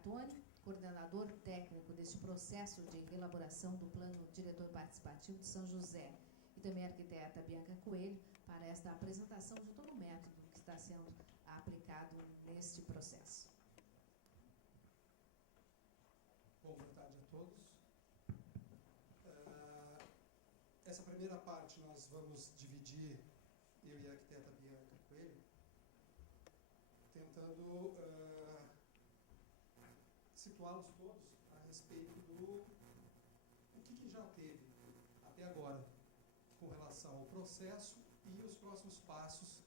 Gatoni, coordenador técnico deste processo de elaboração do Plano Diretor Participativo de São José, e também a arquiteta Bianca Coelho, para esta apresentação de todo o método que está sendo aplicado neste processo. Bom, boa tarde a todos. Essa primeira parte nós vamos dividir, eu e a arquiteta Bianca Coelho, tentando situá-los todos a respeito do que já teve até agora com relação ao processo e os próximos passos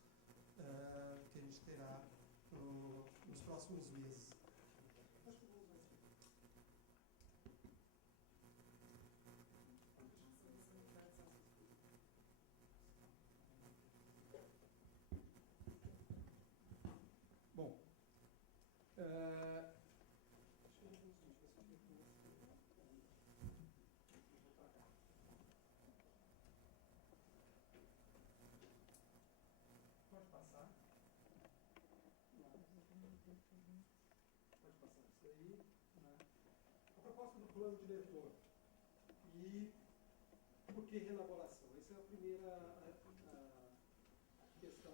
que a gente terá nos próximos meses. Bom, pode passar. Pode passar isso aí. Né? A proposta do plano diretor. E por que reelaboração? Essa é a primeira questão.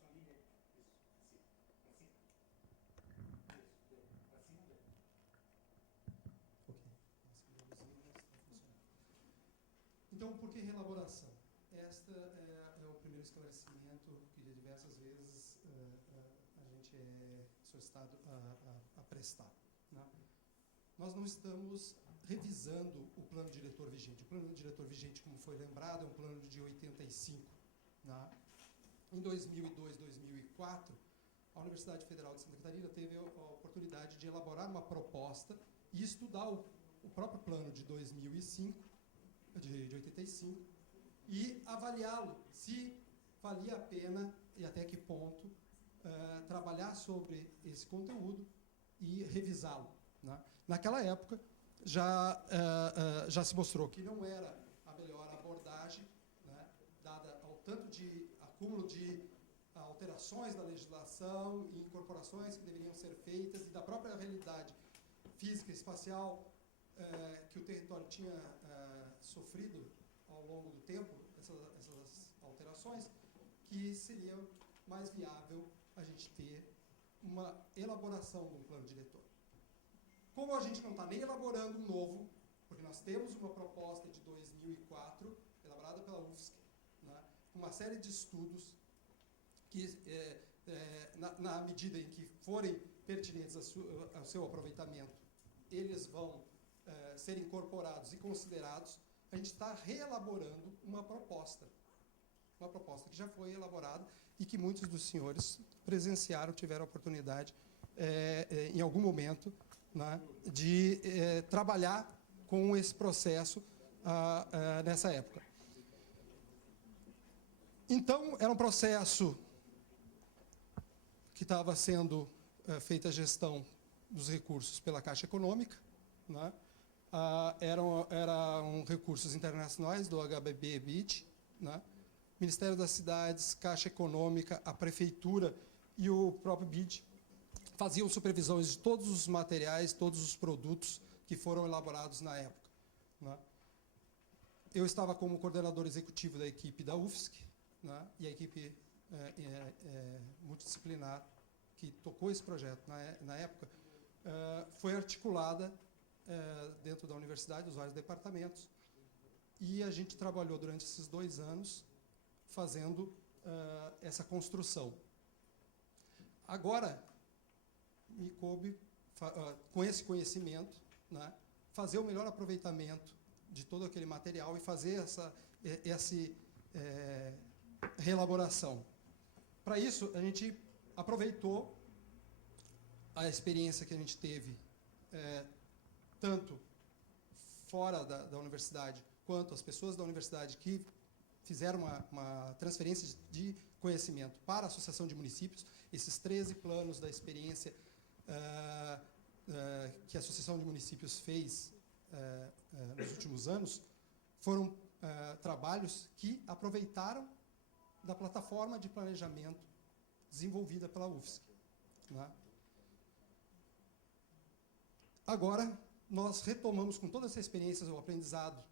Só liga isso, assim, assim. Isso, assim não deu. Ok. Então, por que reelaboração? Esta é o primeiro esclarecimento que de diversas vezes a gente é solicitado a prestar. Né? Nós não estamos revisando o plano diretor vigente. O plano diretor vigente, como foi lembrado, é um plano de 85. Né? Em 2002, 2004, a Universidade Federal de Santa Catarina teve a oportunidade de elaborar uma proposta e estudar o próprio plano de 2005, de 85, e avaliá-lo, se valia a pena e até que ponto trabalhar sobre esse conteúdo e revisá-lo. Né? Naquela época, já se mostrou que não era a melhor abordagem, né, dada ao tanto de acúmulo de alterações da legislação e incorporações que deveriam ser feitas e da própria realidade física e espacial que o território tinha sofrido ao longo do tempo, essas alterações, que seria mais viável a gente ter uma elaboração de um plano diretor. Como a gente não está nem elaborando um novo, porque nós temos uma proposta de 2004, elaborada pela UFSC, né, uma série de estudos que, na medida em que forem pertinentes ao seu aproveitamento, eles vão ser incorporados e considerados. A gente está reelaborando uma proposta que já foi elaborada e que muitos dos senhores presenciaram, tiveram a oportunidade, em algum momento, né, de trabalhar com esse processo nessa época. Então, era um processo que estava sendo feita a gestão dos recursos pela Caixa Econômica, né? Eram recursos internacionais do HBB-BID, né? Ministério das Cidades, Caixa Econômica, a Prefeitura e o próprio BID faziam supervisões de todos os materiais, todos os produtos que foram elaborados na época. Né? Eu estava como coordenador executivo da equipe da UFSC, né? E a equipe multidisciplinar que tocou esse projeto na época foi articulada dentro da universidade, dos vários departamentos, e a gente trabalhou durante esses 2 anos fazendo essa construção. Agora, me coube, com esse conhecimento, né, fazer o melhor aproveitamento de todo aquele material e fazer essa reelaboração. Para isso, a gente aproveitou a experiência que a gente teve, tanto fora da universidade, quanto as pessoas da universidade que fizeram uma transferência de conhecimento para a Associação de Municípios. Esses 13 planos da experiência que a Associação de Municípios fez nos últimos anos foram trabalhos que aproveitaram da plataforma de planejamento desenvolvida pela UFSC. Né? Agora, nós retomamos com toda essa experiência, o aprendizado,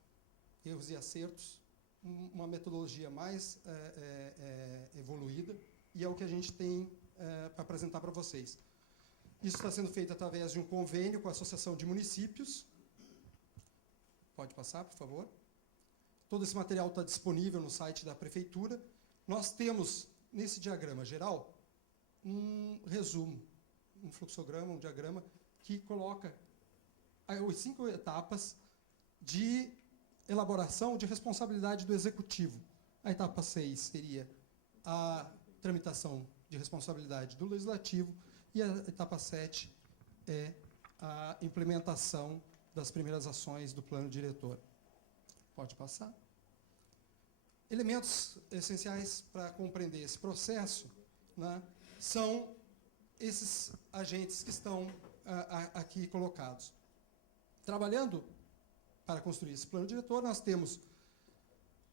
erros e acertos, uma metodologia mais evoluída, e é o que a gente tem para apresentar para vocês. Isso está sendo feito através de um convênio com a Associação de Municípios. Pode passar, por favor. Todo esse material está disponível no site da Prefeitura. Nós temos, nesse diagrama geral, um resumo, um fluxograma, um diagrama, que coloca as 5 etapas de elaboração de responsabilidade do Executivo. A etapa 6 seria a tramitação de responsabilidade do Legislativo, e a etapa 7 é a implementação das primeiras ações do plano diretor. Pode passar. Elementos essenciais para compreender esse processo, né, são esses agentes que estão aqui colocados. Trabalhando para construir esse plano diretor, nós temos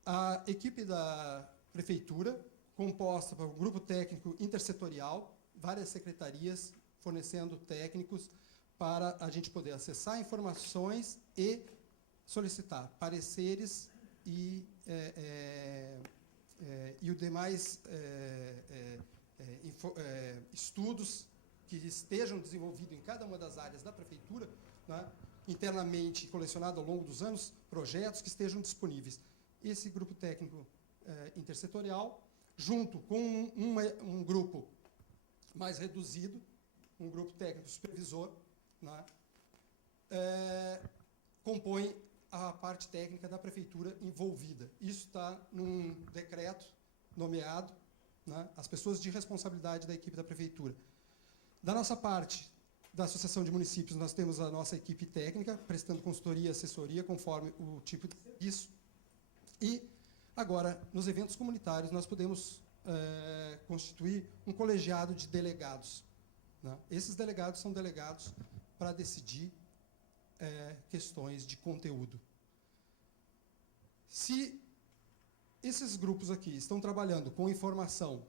a equipe da Prefeitura, composta por um grupo técnico intersetorial, várias secretarias fornecendo técnicos para a gente poder acessar informações e solicitar pareceres e os demais estudos que estejam desenvolvidos em cada uma das áreas da Prefeitura, né, internamente colecionado ao longo dos anos, projetos que estejam disponíveis. Esse grupo técnico intersetorial, junto com um grupo mais reduzido, um grupo técnico supervisor, né, compõe a parte técnica da Prefeitura envolvida. Isso está num decreto nomeado, né, as pessoas de responsabilidade da equipe da Prefeitura. Da nossa parte, da Associação de Municípios, nós temos a nossa equipe técnica, prestando consultoria e assessoria, conforme o tipo de serviço. E, agora, nos eventos comunitários, nós podemos constituir um colegiado de delegados. Né? Esses delegados são delegados para decidir questões de conteúdo. Se esses grupos aqui estão trabalhando com informação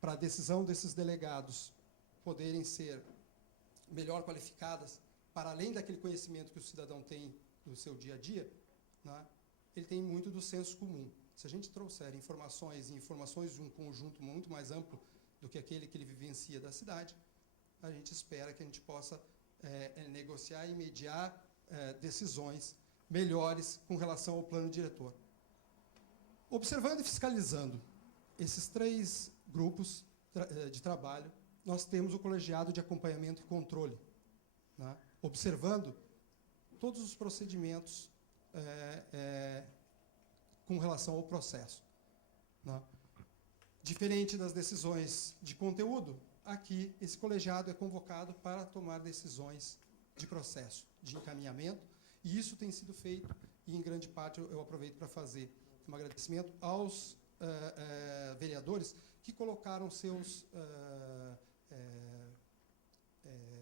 para a decisão desses delegados poderem ser melhor qualificadas, para além daquele conhecimento que o cidadão tem no seu dia a dia, né, ele tem muito do senso comum. Se a gente trouxer informações de um conjunto muito mais amplo do que aquele que ele vivencia da cidade, a gente espera que a gente possa negociar e mediar decisões melhores com relação ao plano diretor. Observando e fiscalizando esses 3 grupos de trabalho, nós temos o colegiado de acompanhamento e controle, né, observando todos os procedimentos com relação ao processo. Né. Diferente das decisões de conteúdo, aqui esse colegiado é convocado para tomar decisões de processo, de encaminhamento, e isso tem sido feito, e em grande parte eu aproveito para fazer um agradecimento aos vereadores que colocaram seus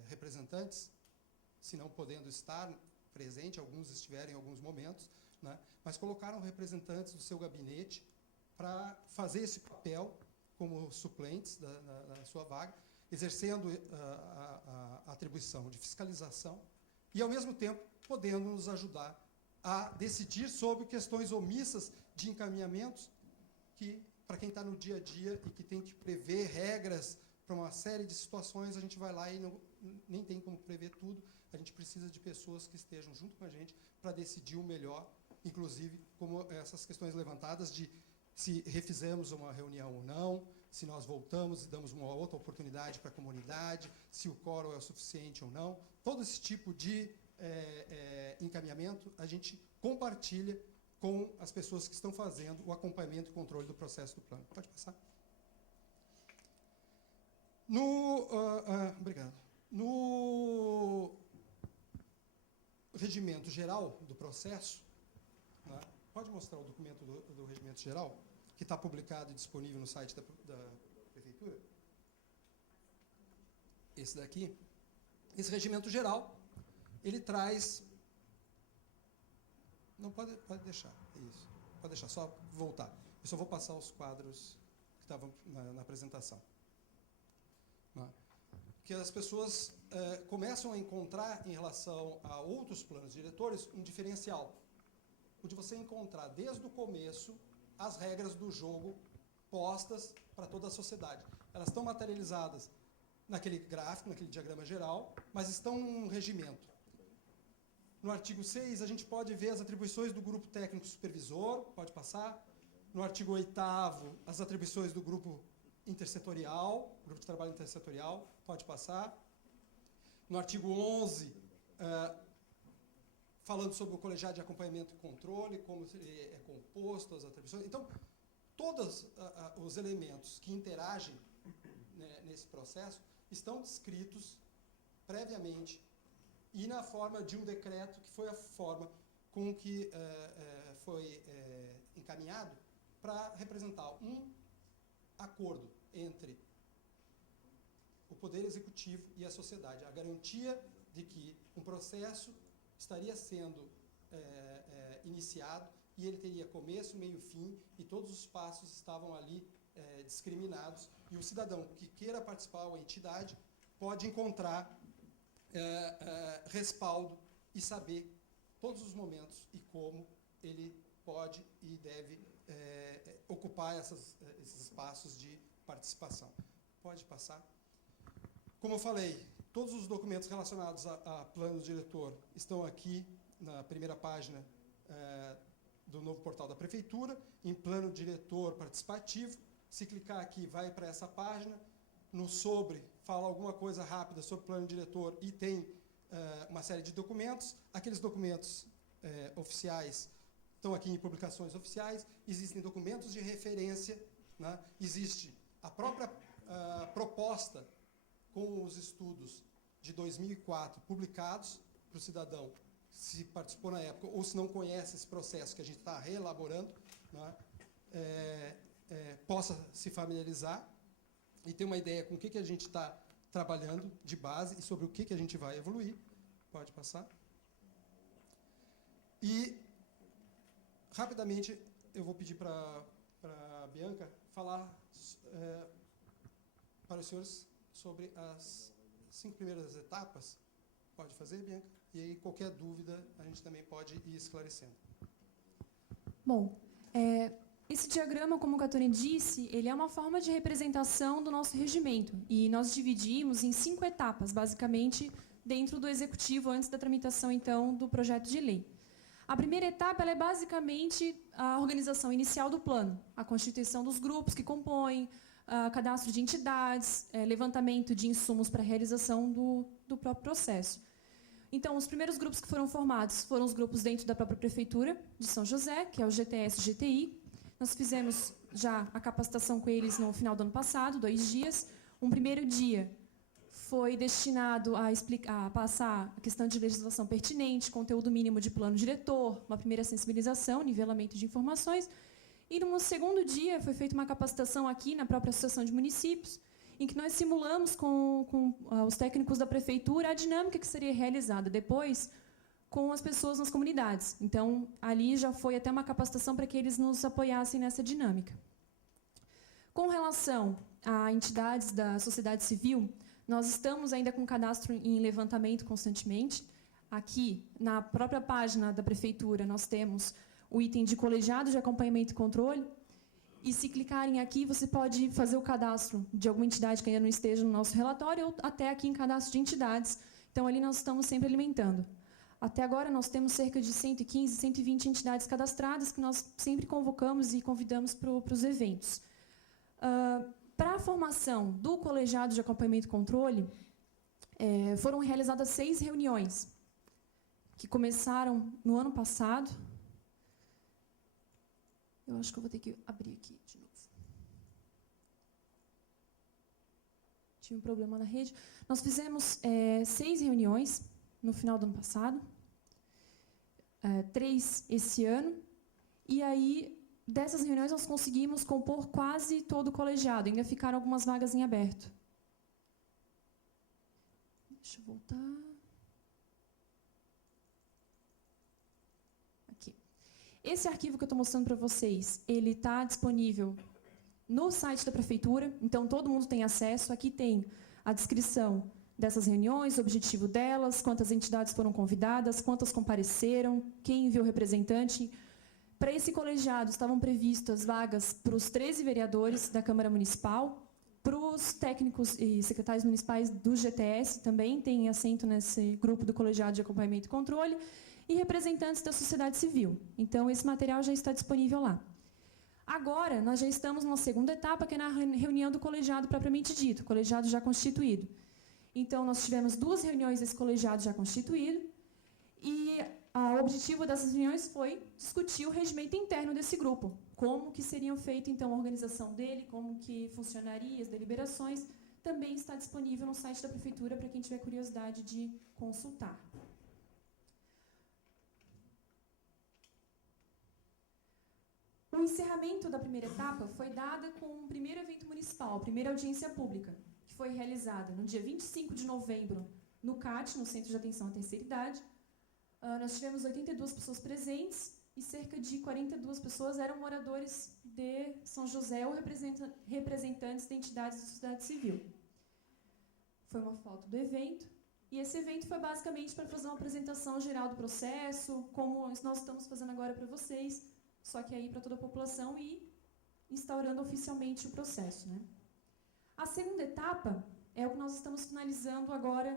representantes, se não podendo estar presente, alguns estiveram em alguns momentos, né, mas colocaram representantes do seu gabinete para fazer esse papel como suplentes da sua vaga, exercendo a atribuição de fiscalização e, ao mesmo tempo, podendo nos ajudar a decidir sobre questões omissas de encaminhamentos que, para quem está no dia a dia e que tem que prever regras para uma série de situações, a gente vai lá e nem tem como prever tudo. A gente precisa de pessoas que estejam junto com a gente para decidir o melhor, inclusive como essas questões levantadas de se refizemos uma reunião ou não, se nós voltamos e damos uma outra oportunidade para a comunidade, se o quórum é o suficiente ou não. Todo esse tipo de encaminhamento a gente compartilha com as pessoas que estão fazendo o acompanhamento e controle do processo do plano. Pode passar. Obrigado. No regimento geral do processo, né, pode mostrar o documento do regimento geral, que está publicado e disponível no site da Prefeitura? Esse daqui. Esse regimento geral, ele traz... Não, pode deixar, é isso. Pode deixar, só voltar. Eu só vou passar os quadros estava na apresentação. Né? Que as pessoas começam a encontrar, em relação a outros planos diretores, um diferencial. O de você encontrar, desde o começo, as regras do jogo postas para toda a sociedade. Elas estão materializadas naquele gráfico, naquele diagrama geral, mas estão num regimento. No artigo 6, a gente pode ver as atribuições do grupo técnico supervisor, pode passar. No artigo 8º, as atribuições do grupo intersetorial, grupo de trabalho intersetorial, pode passar. No artigo 11, falando sobre o colegiado de acompanhamento e controle, como ele é composto, as atribuições. Então, todos os elementos que interagem, né, nesse processo estão descritos previamente e na forma de um decreto, que foi a forma com que foi encaminhado para representar um acordo entre o Poder Executivo e a sociedade, a garantia de que um processo estaria sendo iniciado e ele teria começo, meio e fim, e todos os passos estavam ali discriminados, e o cidadão que queira participar, ou a entidade, pode encontrar respaldo e saber todos os momentos e como ele pode e deve ocupar esses espaços de participação. Pode passar. Como eu falei, todos os documentos relacionados a plano diretor estão aqui na primeira página do novo portal da Prefeitura, em plano diretor participativo. Se clicar aqui, vai para essa página. No sobre, fala alguma coisa rápida sobre o plano diretor e tem uma série de documentos. Aqueles documentos oficiais estão aqui em publicações oficiais. Existem documentos de referência, né? Existe a própria proposta com os estudos de 2004 publicados para o cidadão, se participou na época, ou se não conhece esse processo que a gente está reelaborando, né? Possa se familiarizar e ter uma ideia com o que a gente está trabalhando de base e sobre o que a gente vai evoluir. Pode passar. E, rapidamente, eu vou pedir para a Bianca falar para os senhores sobre as 5 primeiras etapas. Pode fazer, Bianca? E aí, qualquer dúvida, a gente também pode ir esclarecendo. Bom, esse diagrama, como o Catoni disse, ele é uma forma de representação do nosso regimento. E nós dividimos em 5 etapas, basicamente, dentro do Executivo, antes da tramitação, então, do projeto de lei. A primeira etapa ela é basicamente a organização inicial do plano, a constituição dos grupos que compõem, cadastro de entidades, levantamento de insumos para a realização do próprio processo. Então, os primeiros grupos que foram formados foram os grupos dentro da própria Prefeitura de São José, que é o GTS e GTI. Nós fizemos já a capacitação com eles no final do ano passado, 2 dias. Um primeiro dia foi destinado a passar a questão de legislação pertinente, conteúdo mínimo de plano diretor, uma primeira sensibilização, nivelamento de informações. E no segundo dia foi feita uma capacitação aqui na própria Associação de Municípios, em que nós simulamos com os técnicos da Prefeitura a dinâmica que seria realizada depois com as pessoas nas comunidades. Então, ali já foi até uma capacitação para que eles nos apoiassem nessa dinâmica. Com relação a entidades da sociedade civil, nós estamos ainda com cadastro em levantamento constantemente. Aqui, na própria página da Prefeitura, nós temos o item de colegiado de acompanhamento e controle. E, se clicarem aqui, você pode fazer o cadastro de alguma entidade que ainda não esteja no nosso relatório, ou até aqui em cadastro de entidades. Então, ali nós estamos sempre alimentando. Até agora, nós temos cerca de 115, 120 entidades cadastradas que nós sempre convocamos e convidamos para os eventos. Para a formação do colegiado de acompanhamento e controle, foram realizadas 6 reuniões, que começaram no ano passado. Eu acho que eu vou ter que abrir aqui de novo. Tive um problema na rede. Nós fizemos 6 reuniões no final do ano passado, 3 esse ano, e aí, dessas reuniões, nós conseguimos compor quase todo o colegiado, ainda ficaram algumas vagas em aberto. Deixa eu voltar. Aqui. Esse arquivo que eu estou mostrando para vocês, ele está disponível no site da Prefeitura, então todo mundo tem acesso. Aqui tem a descrição dessas reuniões, o objetivo delas, quantas entidades foram convidadas, quantas compareceram, quem enviou representante. Para esse colegiado estavam previstas vagas para os 13 vereadores da Câmara Municipal, para os técnicos e secretários municipais do GTS, também tem assento nesse grupo do colegiado de acompanhamento e controle, e representantes da sociedade civil. Então, esse material já está disponível lá. Agora, nós já estamos numa segunda etapa, que é na reunião do colegiado propriamente dito, colegiado já constituído. Então, nós tivemos 2 reuniões desse colegiado já constituído, e o objetivo dessas reuniões foi discutir o regimento interno desse grupo, como que seriam feitas, então, a organização dele, como que funcionaria as deliberações, também está disponível no site da Prefeitura para quem tiver curiosidade de consultar. O encerramento da primeira etapa foi dada com o primeiro evento municipal, a primeira audiência pública, que foi realizada no dia 25 de novembro no CAT, no Centro de Atenção à Terceira Idade. Nós tivemos 82 pessoas presentes e cerca de 42 pessoas eram moradores de São José ou representantes de entidades da sociedade civil. Foi uma foto do evento. E esse evento foi basicamente para fazer uma apresentação geral do processo, como nós estamos fazendo agora para vocês, só que aí para toda a população e instaurando oficialmente o processo, né? A segunda etapa é o que nós estamos finalizando agora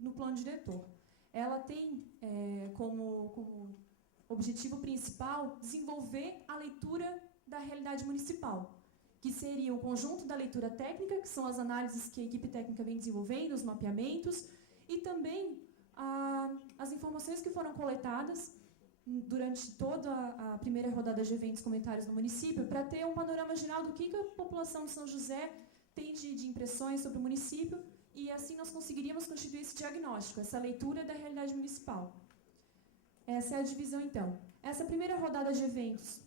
no plano diretor. Ela tem como objetivo principal desenvolver a leitura da realidade municipal, que seria o conjunto da leitura técnica, que são as análises que a equipe técnica vem desenvolvendo, os mapeamentos, e também as informações que foram coletadas durante toda a primeira rodada de eventos comentários no município, para ter um panorama geral do que a população de São José tem de impressões sobre o município, e assim nós conseguiríamos constituir esse diagnóstico, essa leitura da realidade municipal. Essa é a divisão, então. Essa primeira rodada de eventos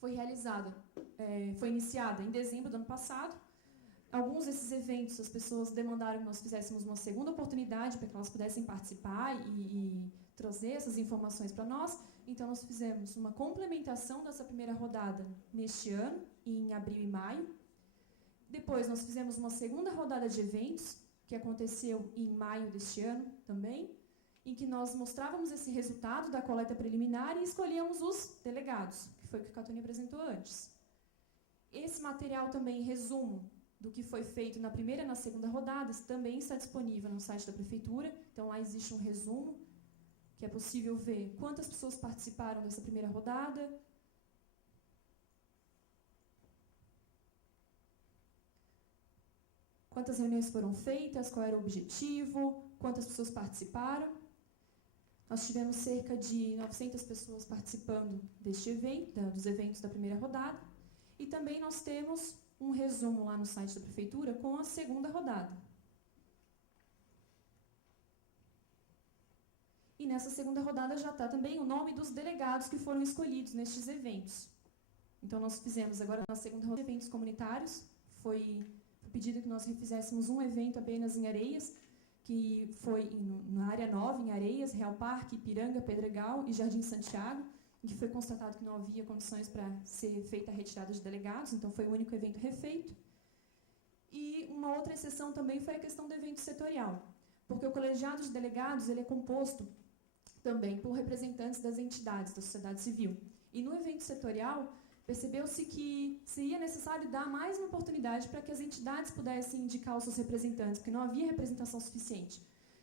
foi realizada, foi iniciada em dezembro do ano passado. Alguns desses eventos, as pessoas demandaram que nós fizéssemos uma segunda oportunidade para que elas pudessem participar e trazer essas informações para nós. Então, nós fizemos uma complementação dessa primeira rodada neste ano, em abril e maio. Depois, nós fizemos uma segunda rodada de eventos, que aconteceu em maio deste ano também, em que nós mostrávamos esse resultado da coleta preliminar e escolhíamos os delegados, que foi o que o Catoni apresentou antes. Esse material também, resumo do que foi feito na primeira e na segunda rodadas, também está disponível no site da Prefeitura. Então, lá existe um resumo, que é possível ver quantas pessoas participaram dessa primeira rodada, quantas reuniões foram feitas, qual era o objetivo, quantas pessoas participaram. Nós tivemos cerca de 900 pessoas participando deste evento, dos eventos da primeira rodada, e também nós temos um resumo lá no site da Prefeitura com a segunda rodada. E nessa segunda rodada já está também o nome dos delegados que foram escolhidos nestes eventos. Então, nós fizemos agora na segunda rodada eventos comunitários. Foi pedido que nós refizéssemos um evento apenas em Areias, que foi na área 9, em Areias, Real Parque, Ipiranga, Pedregal e Jardim Santiago, em que foi constatado que não havia condições para ser feita a retirada de delegados, então foi o único evento refeito. E uma outra exceção também foi a questão do evento setorial, porque o colegiado de delegados ele é composto também por representantes das entidades da sociedade civil. E no evento setorial, percebeu-se que seria necessário dar mais uma oportunidade para que as entidades pudessem indicar os seus representantes, porque não havia representação suficiente.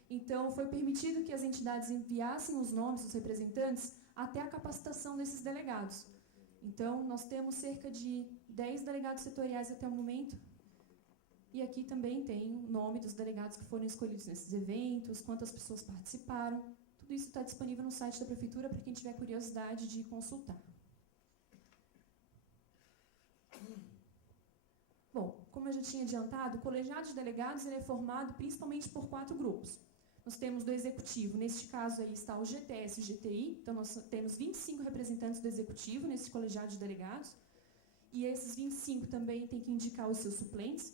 Então, foi permitido que as entidades enviassem os nomes dos representantes até a capacitação desses delegados. Então, nós temos cerca de 10 delegados setoriais até o momento, e aqui também tem o nome dos delegados que foram escolhidos nesses eventos, quantas pessoas participaram. Tudo isso está disponível no site da Prefeitura para quem tiver curiosidade de consultar. Bom, como eu já tinha adiantado, o colegiado de delegados ele é formado principalmente por 4 grupos. Nós temos do executivo, neste caso aí está o GTS e o GTI, então nós temos 25 representantes do executivo nesse colegiado de delegados, e esses 25 também têm que indicar os seus suplentes.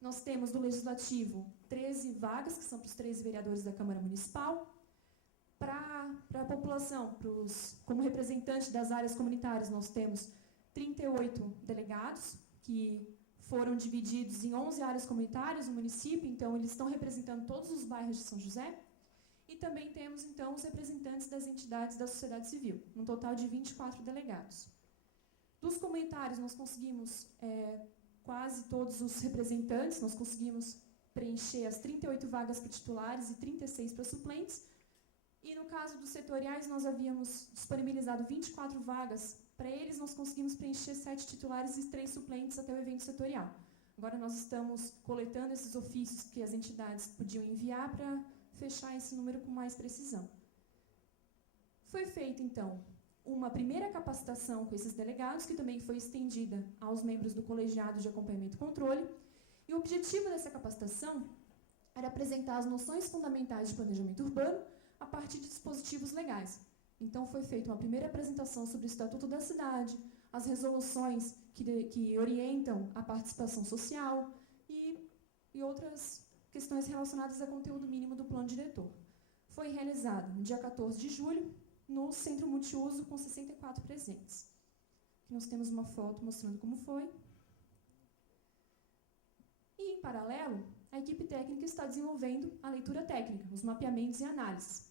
Nós temos do legislativo 13 vagas, que são para os 13 vereadores da Câmara Municipal. Para a população, como representante das áreas comunitárias, nós temos 38 delegados, que foram divididos em 11 áreas comunitárias no município, então eles estão representando todos os bairros de São José. E também temos, então, os representantes das entidades da sociedade civil, um total de 24 delegados. Dos comunitários, nós conseguimos quase todos os representantes, nós conseguimos preencher as 38 vagas para titulares e 36 para suplentes. E no caso dos setoriais, nós havíamos disponibilizado 24 vagas. Para eles, nós conseguimos preencher 7 titulares e 3 suplentes até o evento setorial. Agora, nós estamos coletando esses ofícios que as entidades podiam enviar para fechar esse número com mais precisão. Foi feita, então, uma primeira capacitação com esses delegados, que também foi estendida aos membros do colegiado de acompanhamento e controle. E o objetivo dessa capacitação era apresentar as noções fundamentais de planejamento urbano a partir de dispositivos legais. Então, foi feita uma primeira apresentação sobre o Estatuto da Cidade, as resoluções que orientam a participação social e outras questões relacionadas a conteúdo mínimo do plano diretor. Foi realizado no dia 14 de julho, no Centro Multiuso, com 64 presentes. Aqui nós temos uma foto mostrando como foi. E, em paralelo, a equipe técnica está desenvolvendo a leitura técnica, os mapeamentos e análises.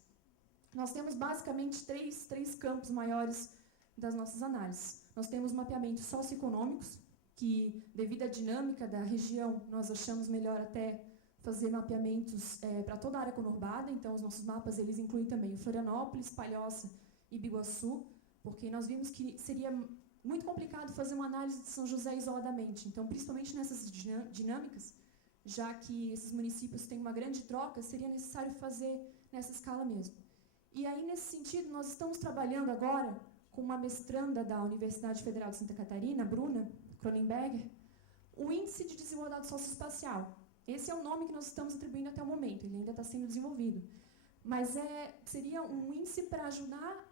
Nós temos basicamente três campos maiores das nossas análises. Nós temos mapeamentos socioeconômicos, que, devido à dinâmica da região, nós achamos melhor até fazer mapeamentos para toda a área conurbada. Então, os nossos mapas eles incluem também Florianópolis, Palhoça e Biguaçu, porque nós vimos que seria muito complicado fazer uma análise de São José isoladamente. Então, principalmente nessas dinâmicas, já que esses municípios têm uma grande troca, seria necessário fazer nessa escala mesmo. E aí, nesse sentido, nós estamos trabalhando agora com uma mestranda da Universidade Federal de Santa Catarina, Bruna Cronenberger, o Índice de Desigualdade Socioespacial. Esse é o nome que nós estamos atribuindo até o momento, ele ainda está sendo desenvolvido. Mas seria um índice para ajudar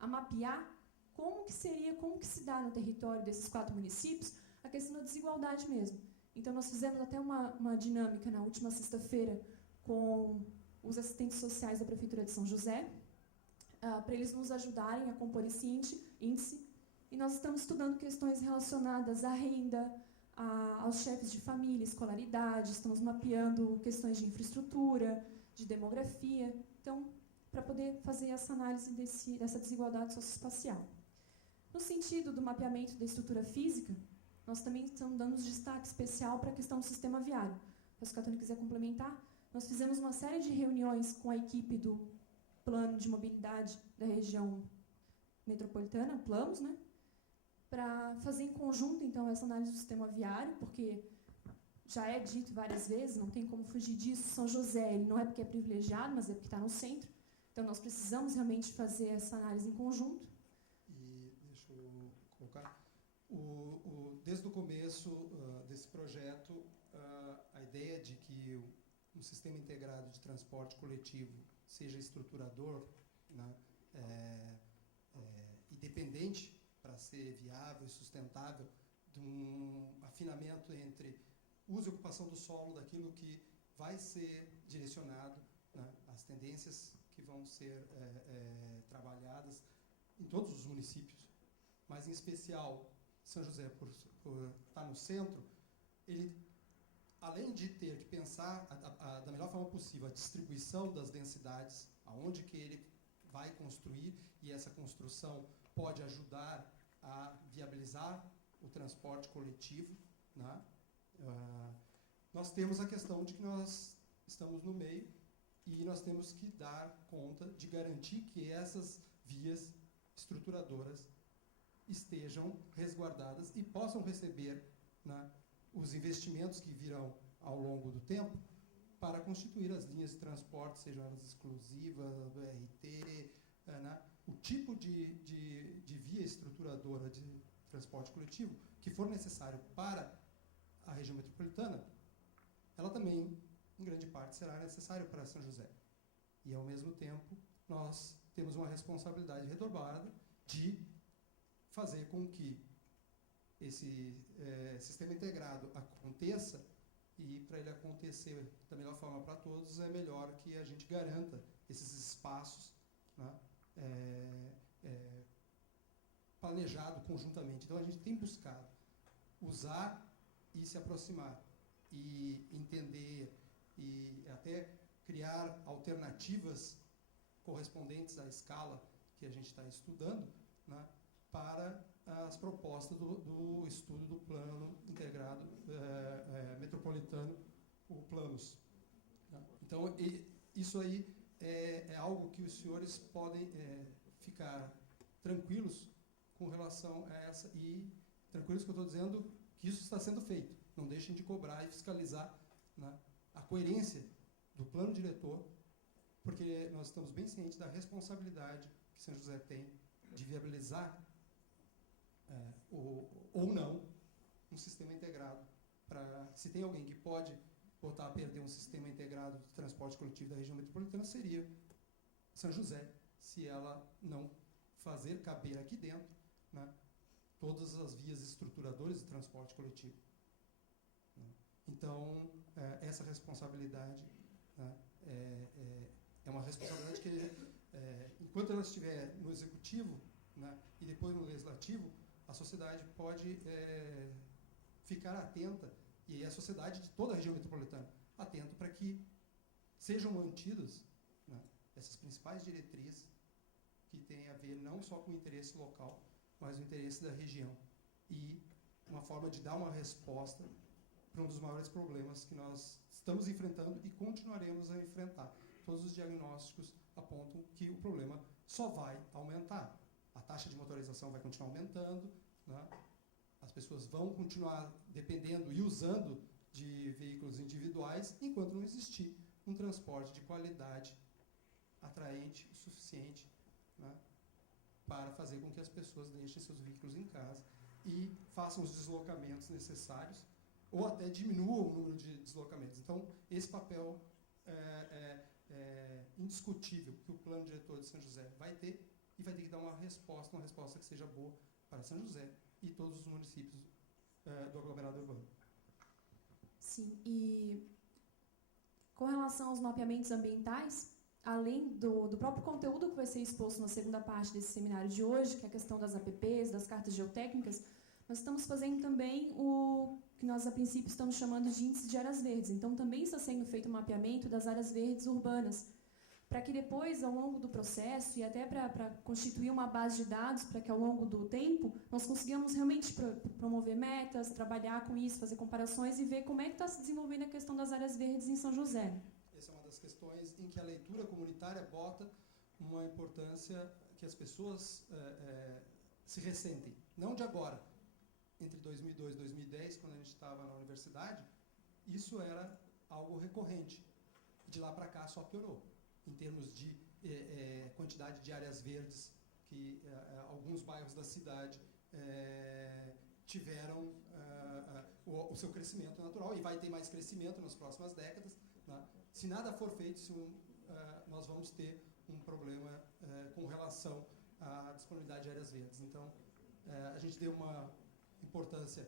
a mapear como que se dá no território desses 4 municípios a questão da desigualdade mesmo. Então, nós fizemos até uma dinâmica na última sexta-feira com os assistentes sociais da Prefeitura de São José, para eles nos ajudarem a compor esse índice. E nós estamos estudando questões relacionadas à renda, aos chefes de família, escolaridade, estamos mapeando questões de infraestrutura, de demografia, então, para poder fazer essa análise dessa desigualdade socioespacial. No sentido do mapeamento da estrutura física, nós também estamos dando um destaque especial para a questão do sistema viário. Se a Catone quiser complementar, nós fizemos uma série de reuniões com a equipe do Plano de Mobilidade da região metropolitana, Planos, né? Para fazer em conjunto, então, essa análise do sistema viário, porque já é dito várias vezes, não tem como fugir disso, São José ele não é porque é privilegiado, mas é porque está no centro. Então, nós precisamos realmente fazer essa análise em conjunto. E deixa eu colocar, desde o começo desse projeto, a ideia de que um sistema integrado de transporte coletivo seja estruturador, né, independente para ser viável e sustentável, de um afinamento entre uso e ocupação do solo, daquilo que vai ser direcionado, né, as tendências que vão ser trabalhadas em todos os municípios, mas em especial São José, por estar no centro, ele, além de ter que pensar da melhor forma possível a distribuição das densidades, aonde que ele vai construir, e essa construção pode ajudar a viabilizar o transporte coletivo, né? Nós temos a questão de que nós estamos no meio e nós temos que dar conta de garantir que essas vias estruturadoras estejam resguardadas e possam receber, né, os investimentos que virão ao longo do tempo para constituir as linhas de transporte, sejam elas exclusivas, do RT, né, o tipo de via estruturadora de transporte coletivo que for necessário para a região metropolitana, ela também, em grande parte, será necessária para São José. E, ao mesmo tempo, nós temos uma responsabilidade redobrada de fazer com que esse sistema integrado aconteça, e para ele acontecer da melhor forma para todos, é melhor que a gente garanta esses espaços, né, planejado conjuntamente. Então, a gente tem buscado usar e se aproximar e entender e até criar alternativas correspondentes à escala que a gente está estudando, né, para as propostas do estudo do plano integrado metropolitano, o PLANOS. Né? Então, isso aí é algo que os senhores podem ficar tranquilos com relação a essa, e tranquilos que eu estou dizendo que isso está sendo feito. Não deixem de cobrar e fiscalizar, né, a coerência do plano diretor, porque nós estamos bem cientes da responsabilidade que São José tem de viabilizar ou não um sistema integrado. Se tem alguém que pode botar a perder um sistema integrado de transporte coletivo da região metropolitana, seria São José, se ela não fazer caber aqui dentro, né, todas as vias estruturadoras de transporte coletivo. Né? Então, essa responsabilidade, né, é uma responsabilidade que, enquanto ela estiver no executivo, né, e depois no legislativo, a sociedade pode ficar atenta, e a sociedade de toda a região metropolitana, atento para que sejam mantidas, né, essas principais diretrizes que têm a ver não só com o interesse local, mas o interesse da região. E uma forma de dar uma resposta para um dos maiores problemas que nós estamos enfrentando e continuaremos a enfrentar. Todos os diagnósticos apontam que o problema só vai aumentar. A taxa de motorização vai continuar aumentando, né? As pessoas vão continuar dependendo e usando de veículos individuais, enquanto não existir um transporte de qualidade atraente o suficiente, né, para fazer com que as pessoas deixem seus veículos em casa e façam os deslocamentos necessários, ou até diminuam o número de deslocamentos. Então, esse papel é indiscutível que o plano diretor de São José vai ter, e vai ter que dar uma resposta que seja boa para São José e todos os municípios do aglomerado urbano. Sim, e com relação aos mapeamentos ambientais, além do próprio conteúdo que vai ser exposto na segunda parte desse seminário de hoje, que é a questão das APPs, das cartas geotécnicas, nós estamos fazendo também o que nós, a princípio, estamos chamando de índice de áreas verdes. Então, também está sendo feito um mapeamento das áreas verdes urbanas, para que depois, ao longo do processo, e até para constituir uma base de dados, para que ao longo do tempo, nós consigamos realmente promover metas, trabalhar com isso, fazer comparações e ver como é que está se desenvolvendo a questão das áreas verdes em São José. Essa é uma das questões em que a leitura comunitária bota uma importância que as pessoas se ressentem. Não de agora. Entre 2002 e 2010, quando a gente estava na universidade, isso era algo recorrente. De lá para cá só piorou, em termos de quantidade de áreas verdes que alguns bairros da cidade tiveram o seu crescimento natural, e vai ter mais crescimento nas próximas décadas, né? Se nada for feito, nós vamos ter um problema com relação à disponibilidade de áreas verdes. Então, a gente deu uma importância,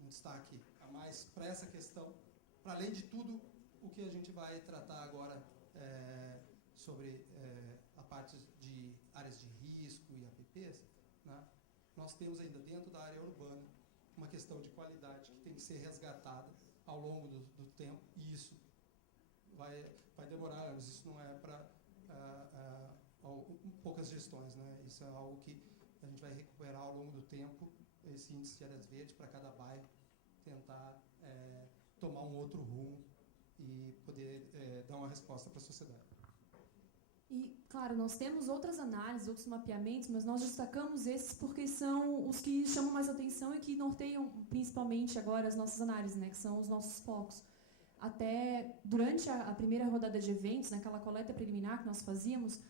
um destaque a mais para essa questão, para além de tudo o que a gente vai tratar agora sobre a parte de áreas de risco e APPs, né? Nós temos ainda dentro da área urbana uma questão de qualidade que tem que ser resgatada ao longo do tempo, e isso vai demorar anos. Isso não é para poucas gestões, né? Isso é algo que a gente vai recuperar ao longo do tempo, esse índice de áreas verdes para cada bairro, tentar tomar um outro rumo e poder dar uma resposta para a sociedade. E, claro, nós temos outras análises, outros mapeamentos, mas nós destacamos esses porque são os que chamam mais atenção e que norteiam principalmente agora as nossas análises, né, que são os nossos focos. Até durante a primeira rodada de eventos, naquela coleta preliminar que nós fazíamos,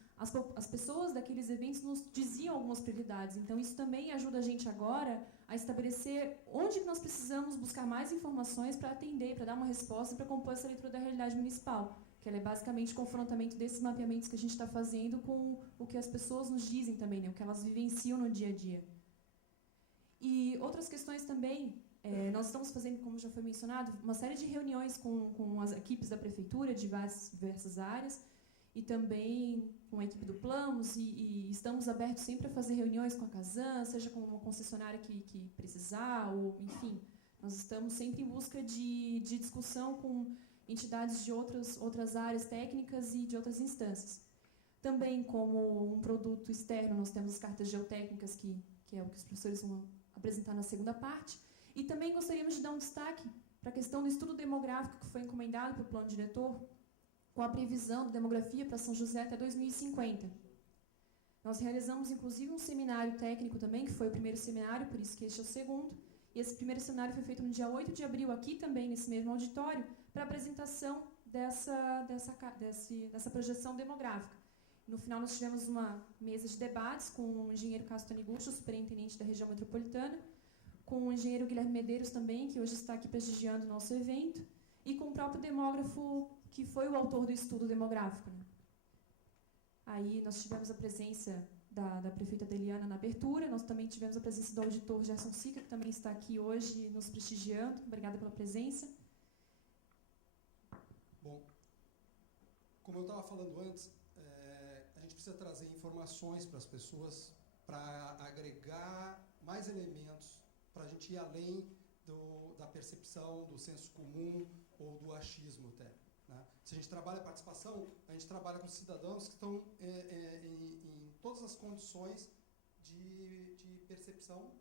as pessoas daqueles eventos nos diziam algumas prioridades. Então, isso também ajuda a gente agora a estabelecer onde que nós precisamos buscar mais informações para atender, para dar uma resposta, para compor essa leitura da realidade municipal, que ela é basicamente o confrontamento desses mapeamentos que a gente está fazendo com o que as pessoas nos dizem também, né, o que elas vivenciam no dia a dia. E outras questões também, nós estamos fazendo, como já foi mencionado, uma série de reuniões com as equipes da prefeitura de diversas áreas, e também com a equipe do Plamos, e estamos abertos sempre a fazer reuniões com a Casan, seja com uma concessionária que precisar, ou enfim, nós estamos sempre em busca de discussão com entidades de outras áreas técnicas e de outras instâncias. Também, como um produto externo, nós temos as cartas geotécnicas, que é o que os professores vão apresentar na segunda parte, e também gostaríamos de dar um destaque para a questão do estudo demográfico que foi encomendado pelo plano diretor, com a previsão da demografia para São José até 2050. Nós realizamos, inclusive, um seminário técnico também, que foi o primeiro seminário, por isso que este é o segundo, e esse primeiro seminário foi feito no dia 8 de abril, aqui também, nesse mesmo auditório, para a apresentação dessa projeção demográfica. No final, nós tivemos uma mesa de debates com o engenheiro Cássio Taniguchi, superintendente da região metropolitana, com o engenheiro Guilherme Medeiros também, que hoje está aqui prestigiando o nosso evento, e com o próprio demógrafo, que foi o autor do estudo demográfico. Né? Aí nós tivemos a presença da prefeita Deliana na abertura, nós também tivemos a presença do auditor Gerson Sica, que também está aqui hoje nos prestigiando. Obrigada pela presença. Bom, como eu estava falando antes, a gente precisa trazer informações para as pessoas, para agregar mais elementos, para a gente ir além da percepção, do senso comum ou do achismo até. Né? Se a gente trabalha a participação, a gente trabalha com cidadãos que estão em todas as condições de percepção,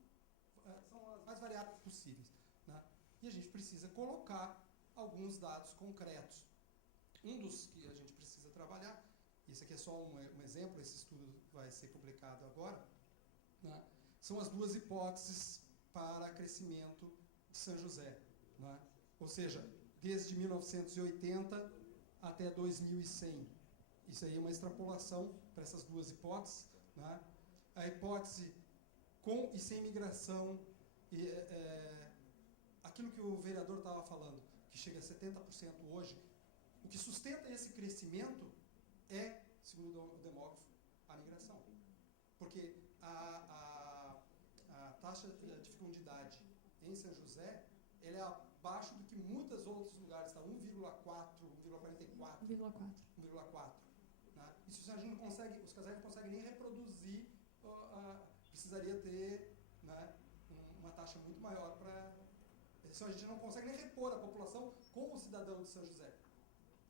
são as mais variadas possíveis. Né? E a gente precisa colocar alguns dados concretos. Um dos que a gente precisa trabalhar, isso aqui é só um exemplo, esse estudo vai ser publicado agora, né? São as duas hipóteses para crescimento de São José. Né? Ou seja, desde 1980 até 2100. Isso aí é uma extrapolação para essas duas hipóteses. Né? A hipótese com e sem migração, aquilo que o vereador estava falando, que chega a 70% hoje, o que sustenta esse crescimento é, segundo o demógrafo, a migração. Porque a taxa de fecundidade em São José ela é abaixo do que muitos outros lugares, está 1,4, 1,44. 1,4. Né? Isso a gente não consegue, os casais não conseguem nem reproduzir, precisaria ter, né, uma taxa muito maior para... A gente não consegue nem repor a população com o cidadão de São José.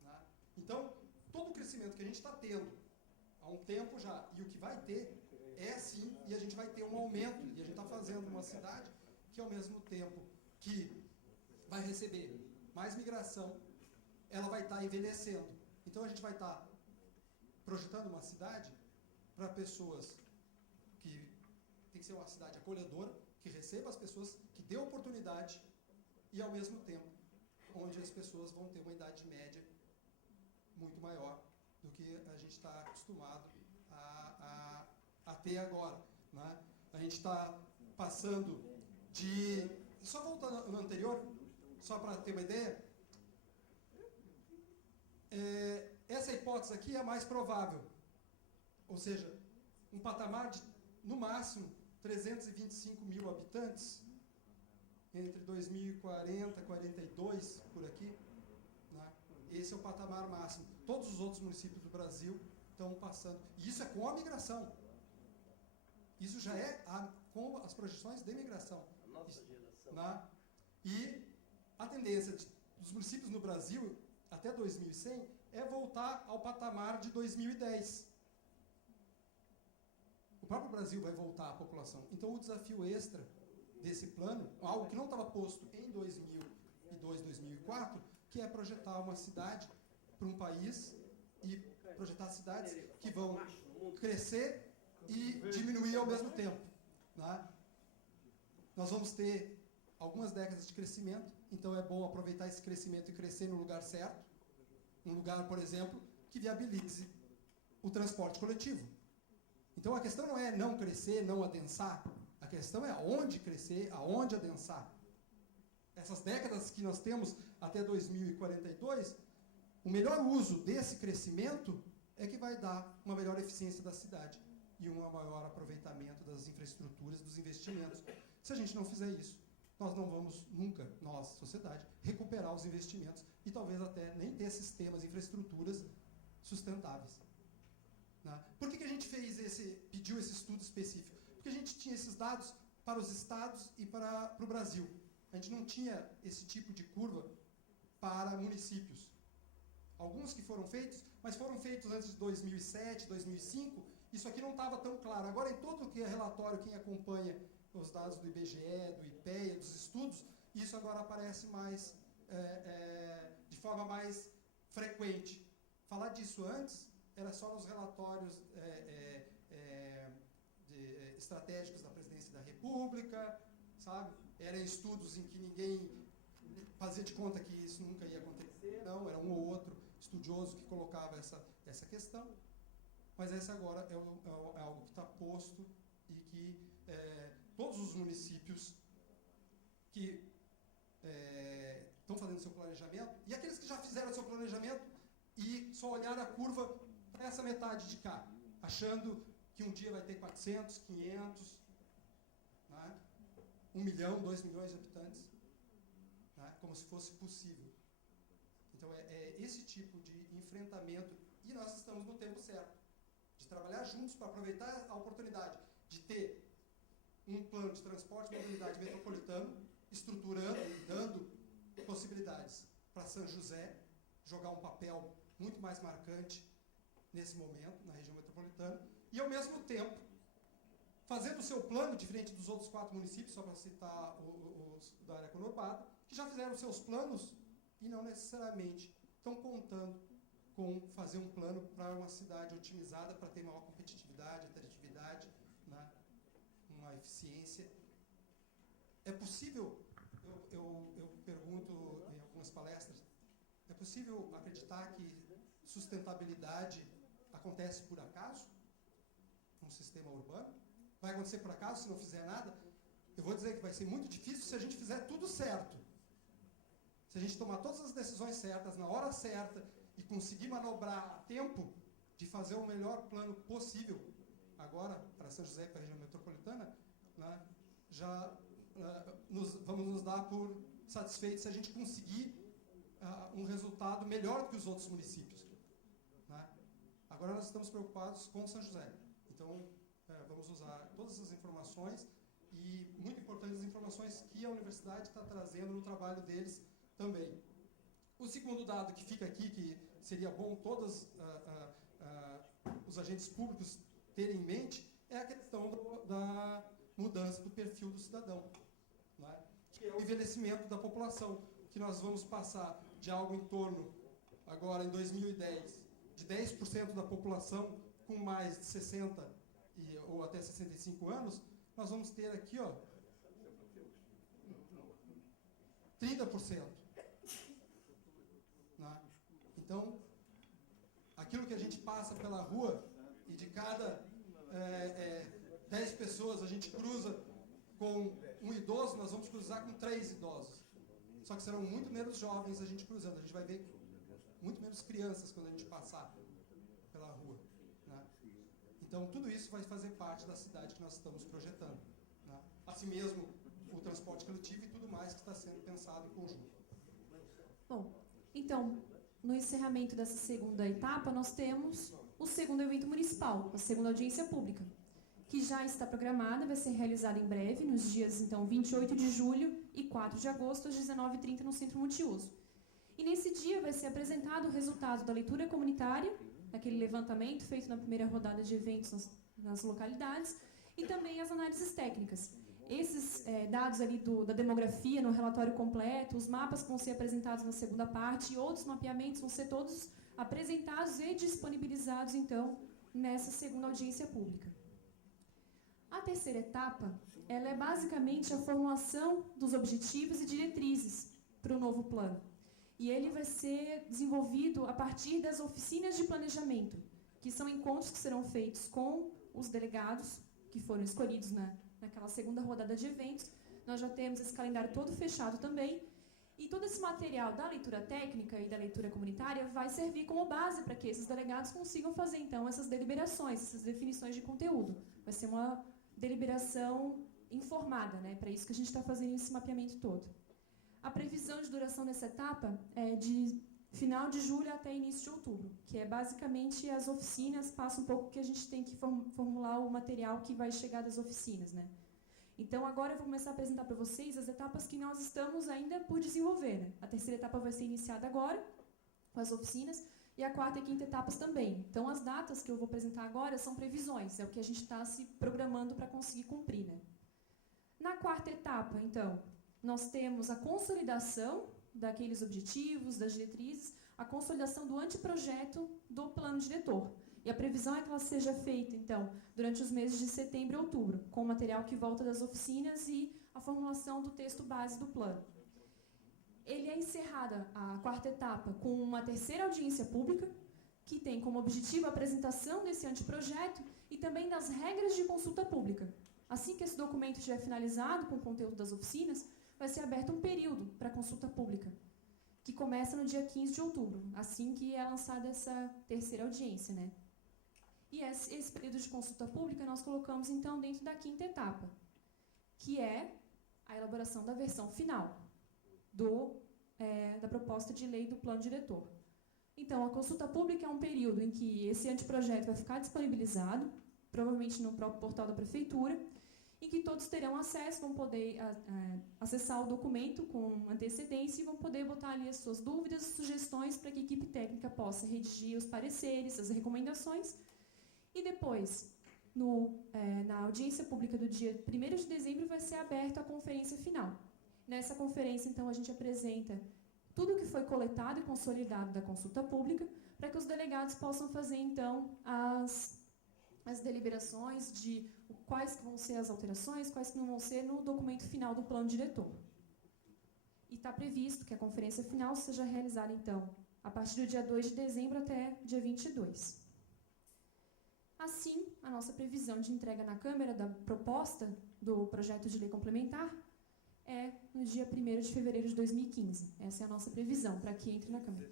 Né? Então, todo o crescimento que a gente está tendo há um tempo já, e o que vai ter, é sim, e a gente vai ter um aumento, e a gente está fazendo uma cidade que, ao mesmo tempo que vai receber mais migração, ela vai estar envelhecendo. Então, a gente vai estar projetando uma cidade para pessoas que tem que ser uma cidade acolhedora, que receba as pessoas, que dê oportunidade, e, ao mesmo tempo, onde as pessoas vão ter uma idade média muito maior do que a gente está acostumado a ter agora. Né? A gente está passando de... Só voltando no anterior, só para ter uma ideia, essa hipótese aqui é a mais provável. Ou seja, um patamar de, no máximo, 325 mil habitantes, entre 2040 e 42, por aqui. Né? Esse é o patamar máximo. Todos os outros municípios do Brasil estão passando. E isso é com a migração. Isso já é com as projeções de migração. A nossa geração. Né? E a tendência dos municípios no Brasil, até 2100, é voltar ao patamar de 2010. O próprio Brasil vai voltar à população. Então, o desafio extra desse plano, algo que não estava posto em 2002, 2004, que é projetar uma cidade para um país e projetar cidades que vão crescer e diminuir ao mesmo tempo. Né? Nós vamos ter algumas décadas de crescimento, então é bom aproveitar esse crescimento e crescer no lugar certo. Um lugar, por exemplo, que viabilize o transporte coletivo. Então a questão não é não crescer, não adensar. A questão é aonde crescer, aonde adensar. Essas décadas que nós temos até 2042, o melhor uso desse crescimento é que vai dar uma melhor eficiência da cidade e um maior aproveitamento das infraestruturas, dos investimentos. Se a gente não fizer isso, nós não vamos nunca, nós, sociedade, recuperar os investimentos e talvez até nem ter sistemas, infraestruturas sustentáveis. Né? Por que a gente pediu esse estudo específico? Porque a gente tinha esses dados para os estados e para o Brasil. A gente não tinha esse tipo de curva para municípios. Alguns que foram feitos, mas foram feitos antes de 2007, 2005, isso aqui não estava tão claro. Agora, em todo o que é relatório, quem acompanha os dados do IBGE, do IPEA, dos estudos, isso agora aparece mais, de forma mais frequente. Falar disso antes era só nos relatórios estratégicos da Presidência da República, sabe? Eram estudos em que ninguém fazia de conta que isso nunca ia acontecer, não, era um ou outro estudioso que colocava essa questão, mas essa agora é algo que está posto e que todos os municípios que estão fazendo seu planejamento, e aqueles que já fizeram seu planejamento e só olharam a curva para essa metade de cá, achando que um dia vai ter 400, 500, né? 1 milhão, 2 milhões de habitantes, né? Como se fosse possível. Então, é esse tipo de enfrentamento, e nós estamos no tempo certo, de trabalhar juntos para aproveitar a oportunidade de ter um plano de transporte e mobilidade metropolitano, estruturando e dando possibilidades para São José jogar um papel muito mais marcante nesse momento, na região metropolitana, e, ao mesmo tempo, fazendo o seu plano, diferente dos outros 4 municípios, só para citar os da área conurbada, que já fizeram seus planos e não necessariamente estão contando com fazer um plano para uma cidade otimizada, para ter maior competitividade, atratividade, né, uma eficiência. É possível, eu pergunto em algumas palestras, é possível acreditar que sustentabilidade acontece por acaso num sistema urbano? Vai acontecer por acaso se não fizer nada? Eu vou dizer que vai ser muito difícil se a gente fizer tudo certo. Se a gente tomar todas as decisões certas, na hora certa, e conseguir manobrar a tempo de fazer o melhor plano possível, agora, para São José e para a região metropolitana, né, já vamos nos dar por satisfeitos se a gente conseguir um resultado melhor do que os outros municípios. Né? Agora nós estamos preocupados com São José. Então, vamos usar todas as informações e, muito importantes, as informações que a universidade está trazendo no trabalho deles também. O segundo dado que fica aqui, que seria bom todos os agentes públicos terem em mente, é a questão da mudança do perfil do cidadão, né? Que é o envelhecimento da população, que nós vamos passar de algo em torno, agora em 2010, de 10% da população com mais de 60 ou até 65 anos, nós vamos ter aqui, 30%. Né? Então, aquilo que a gente passa pela rua, e de cada 10 pessoas a gente cruza com um idoso, nós vamos cruzar com 3 idosos. Só que serão muito menos jovens a gente cruzando. A gente vai ver muito menos crianças quando a gente passar pela rua. Né? Então, tudo isso vai fazer parte da cidade que nós estamos projetando. Né? Assim mesmo, o transporte coletivo e tudo mais que está sendo pensado em conjunto. Bom, então, no encerramento dessa segunda etapa, nós temos o segundo evento municipal, a segunda audiência pública, que já está programada, vai ser realizada em breve, nos dias, então, 28 de julho e 4 de agosto, às 19h30, no Centro Multiuso. E nesse dia vai ser apresentado o resultado da leitura comunitária, daquele levantamento feito na primeira rodada de eventos nas localidades, e também as análises técnicas. Esses dados ali da demografia no relatório completo, os mapas que vão ser apresentados na segunda parte e outros mapeamentos vão ser todos apresentados e disponibilizados, então, nessa segunda audiência pública. A terceira etapa, ela é basicamente a formulação dos objetivos e diretrizes para o novo plano. E ele vai ser desenvolvido a partir das oficinas de planejamento, que são encontros que serão feitos com os delegados, que foram escolhidos naquela segunda rodada de eventos. Nós já temos esse calendário todo fechado também. E todo esse material da leitura técnica e da leitura comunitária vai servir como base para que esses delegados consigam fazer, então, essas deliberações, essas definições de conteúdo. Vai ser uma deliberação informada, né? Para isso que a gente está fazendo esse mapeamento todo. A previsão de duração dessa etapa é de final de julho até início de outubro, que é basicamente as oficinas, passa um pouco que a gente tem que formular o material que vai chegar das oficinas, né? Então, agora eu vou começar a apresentar para vocês as etapas que nós estamos ainda por desenvolver, né? A terceira etapa vai ser iniciada agora, com as oficinas, e a quarta e quinta etapas também. Então, as datas que eu vou apresentar agora são previsões, é o que a gente está se programando para conseguir cumprir, né? Na quarta etapa, então, nós temos a consolidação daqueles objetivos, das diretrizes, a consolidação do anteprojeto do plano diretor. E a previsão é que ela seja feita, então, durante os meses de setembro e outubro, com o material que volta das oficinas e a formulação do texto base do plano. Ele é encerrada, a quarta etapa, com uma terceira audiência pública, que tem como objetivo a apresentação desse anteprojeto e também das regras de consulta pública. Assim que esse documento estiver finalizado com o conteúdo das oficinas, vai ser aberto um período para consulta pública, que começa no dia 15 de outubro, assim que é lançada essa terceira audiência, né? E esse período de consulta pública nós colocamos, então, dentro da quinta etapa, que é a elaboração da versão final da proposta de lei do plano diretor. Então, a consulta pública é um período em que esse anteprojeto vai ficar disponibilizado, provavelmente no próprio portal da prefeitura, em que todos terão acesso, vão poder acessar o documento com antecedência e vão poder botar ali as suas dúvidas e sugestões para que a equipe técnica possa redigir os pareceres, as recomendações. E depois, na audiência pública do dia 1º de dezembro, vai ser aberta a conferência final. Nessa conferência, então, a gente apresenta tudo o que foi coletado e consolidado da consulta pública, para que os delegados possam fazer, então, as deliberações de quais que vão ser as alterações, quais que não vão ser no documento final do plano diretor. E está previsto que a conferência final seja realizada, então, a partir do dia 2 de dezembro até dia 22. Assim, a nossa previsão de entrega na Câmara da proposta do projeto de lei complementar é no dia 1º de fevereiro de 2015. Essa é a nossa previsão para que entre na Câmara.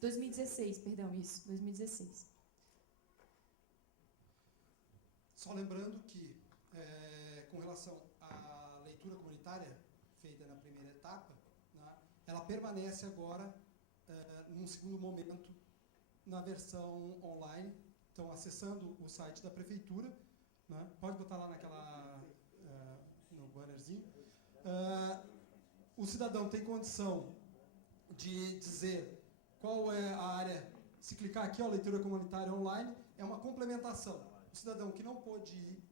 2016, perdão, isso, 2016. Só lembrando que, com relação à leitura comunitária feita na primeira etapa, né, ela permanece agora, num segundo momento, na versão online. Então, acessando o site da prefeitura, né, pode botar lá no bannerzinho, o cidadão tem condição de dizer qual é a área. Se clicar aqui, ó, leitura comunitária online, é uma complementação. O cidadão que não pôde ir,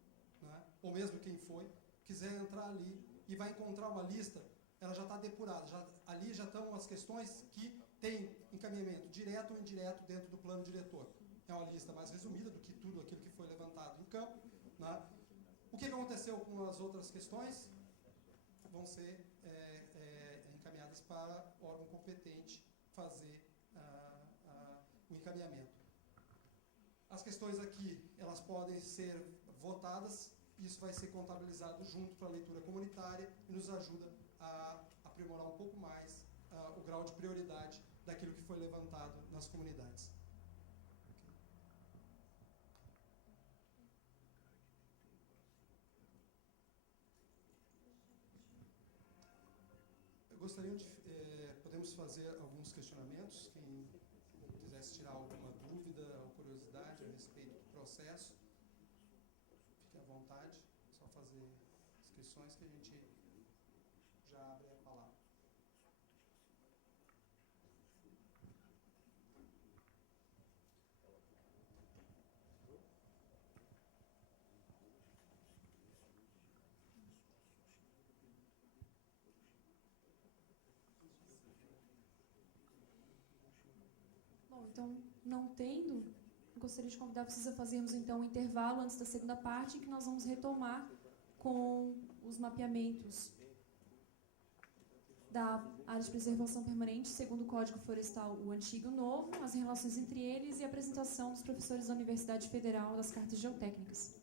né, ou mesmo quem foi, quiser entrar ali e vai encontrar uma lista, ela já está depurada. Ali já estão as questões que têm encaminhamento direto ou indireto dentro do plano diretor. É uma lista mais resumida do que tudo aquilo que foi levantado em campo, né? O que aconteceu com as outras questões vão ser encaminhadas para o órgão competente fazer o encaminhamento. As questões aqui, elas podem ser votadas, isso vai ser contabilizado junto para a leitura comunitária e nos ajuda a aprimorar um pouco mais o grau de prioridade daquilo que foi levantado nas comunidades. Gostaria de... podemos fazer alguns questionamentos, quem quisesse tirar alguma dúvida ou curiosidade a respeito do processo, fique à vontade, é só fazer inscrições que a gente já abre a palavra. Bom, então, não tendo, gostaria de convidar vocês a fazermos, então, um intervalo antes da segunda parte, que nós vamos retomar com os mapeamentos da área de preservação permanente, segundo o Código Florestal, o antigo e o novo, as relações entre eles e a apresentação dos professores da Universidade Federal das cartas geotécnicas.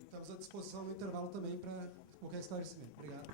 Estamos à disposição no intervalo também para qualquer esclarecimento. Obrigado.